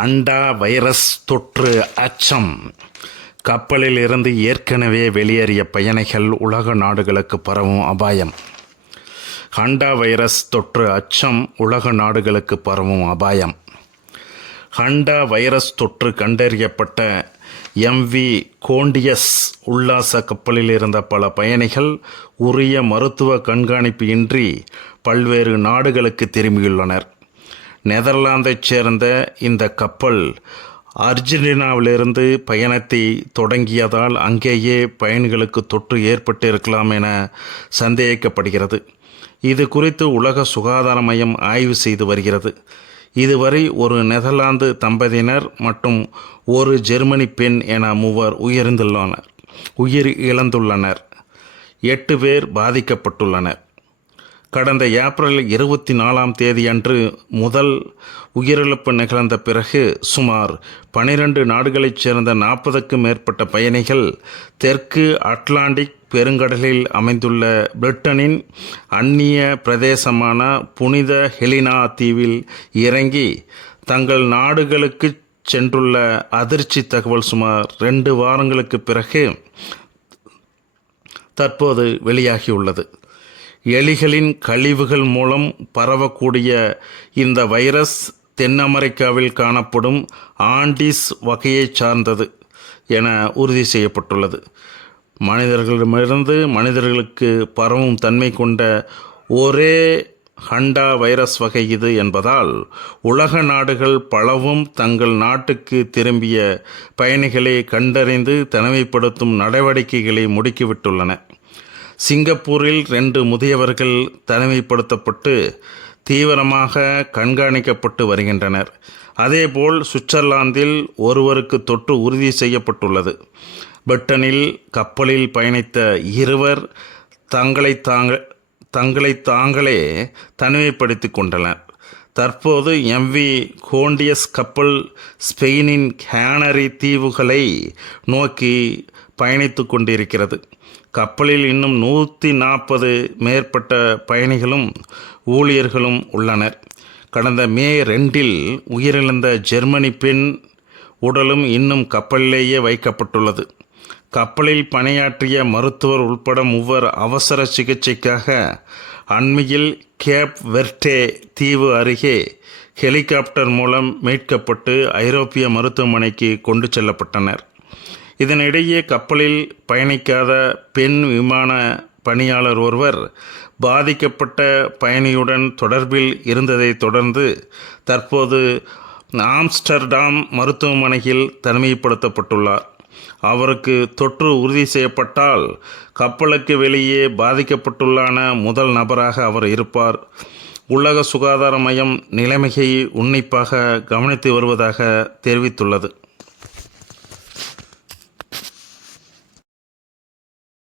அண்டா வைரஸ் தொற்று அச்சம். கப்பலில் இருந்து ஏற்கனவே வெளியேறிய பயணிகள் உலக நாடுகளுக்கு பரவும் அபாயம். ஹண்டா வைரஸ் தொற்று அச்சம் உலக நாடுகளுக்கு பரவும் அபாயம். ஹண்டா வைரஸ் தொற்று கண்டறியப்பட்ட MV கோண்டியஸ் உல்லாச கப்பலில் இருந்த பல பயணிகள் உரிய மருத்துவ கண்காணிப்பு இன்றி பல்வேறு நாடுகளுக்கு திரும்பியுள்ளனர். நெதர்லாந்தைச் சேர்ந்த இந்த கப்பல் அர்ஜென்டினாவிலிருந்து பயணத்தை தொடங்கியதால் அங்கேயே பயணிகளுக்கு தொற்று ஏற்பட்டிருக்கலாம் என சந்தேகிக்கப்படுகிறது. இது குறித்து உலக சுகாதார மையம் ஆய்வு செய்து வருகிறது. இதுவரை ஒரு நெதர்லாந்து தம்பதியினர் மற்றும் ஒரு ஜெர்மனி பெண் என 3 உயிர் இழந்துள்ளனர். 8 பேர் பாதிக்கப்பட்டுள்ளனர். கடந்த ஏப்ரல் 24 அன்று முதல் உயிரிழப்பு நிகழ்ந்த பிறகு சுமார் 12 நாடுகளைச் சேர்ந்த 40க்கும் மேற்பட்ட பயணிகள் தெற்கு அட்லாண்டிக் பெருங்கடலில் அமைந்துள்ள பிரிட்டனின் அந்நிய பிரதேசமான புனித ஹெலினா தீவில் இறங்கி தங்கள் நாடுகளுக்கு சென்றுள்ள அதிர்ச்சி தகவல் சுமார் 2 வாரங்களுக்கு பிறகு தற்போது வெளியாகியுள்ளது. எலிகளின் கழிவுகள் மூலம் பரவக்கூடிய இந்த வைரஸ் தென் அமெரிக்காவில் காணப்படும் ஆண்டீஸ் வகையைச் சார்ந்தது என உறுதி செய்யப்பட்டுள்ளது. மனிதர்களிடமிருந்து மனிதர்களுக்கு பரவும் தன்மை கொண்ட ஒரே ஹண்டா வைரஸ் வகை இது என்பதால் உலக நாடுகள் பலவும் தங்கள் நாட்டுக்கு திரும்பிய பயணிகளை கண்டறிந்து தனிமைப்படுத்தும் நடவடிக்கைகளை முடுக்கிவிட்டுள்ளன. சிங்கப்பூரில் 2 முதியவர்கள் தனிமைப்படுத்தப்பட்டு தீவிரமாக கண்காணிக்கப்பட்டு வருகின்றனர். அதேபோல் சுவிட்சர்லாந்தில் ஒருவருக்கு தொற்று உறுதி செய்யப்பட்டுள்ளது. பிரிட்டனில் கப்பலில் பயணித்த 2 தங்களை தாங்களே தனிமைப்படுத்தி கொண்டனர். தற்போது MV கோண்டியஸ் கப்பல் ஸ்பெயினின் கேனரி தீவுகளை நோக்கி பயணித்து கொண்டிருக்கிறது. கப்பலில் இன்னும் 140 மேற்பட்ட பயணிகளும் ஊழியர்களும் உள்ளனர். கடந்த மே 2 உயிரிழந்த ஜெர்மனி பெண் உடலும் இன்னும் கப்பலிலேயே வைக்கப்பட்டுள்ளது. கப்பலில் பணியாற்றிய மருத்துவர் உட்பட 3 அவசர சிகிச்சைக்காக அண்மையில் கேப் வெர்டே தீவு அருகே ஹெலிகாப்டர் மூலம் மீட்கப்பட்டு ஐரோப்பிய மருத்துவமனைக்கு கொண்டு செல்லப்பட்டனர். இதனிடையே கப்பலில் பயணிக்காத பெண் விமான பணியாளர் ஒருவர் பாதிக்கப்பட்ட பயணியுடன் தொடர்பில் இருந்ததை தொடர்ந்து தற்போது ஆம்ஸ்டர்டாம் மருத்துவமனையில் தனிமைப்படுத்தப்பட்டுள்ளார். அவருக்கு தொற்று உறுதி செய்யப்பட்டால் கப்பலுக்கு வெளியே பாதிக்கப்பட்டுள்ளான முதல் நபராக அவர் இருப்பார். உலக சுகாதார மையம் நிலைமையை உன்னிப்பாக கவனித்து வருவதாக தெரிவித்துள்ளது.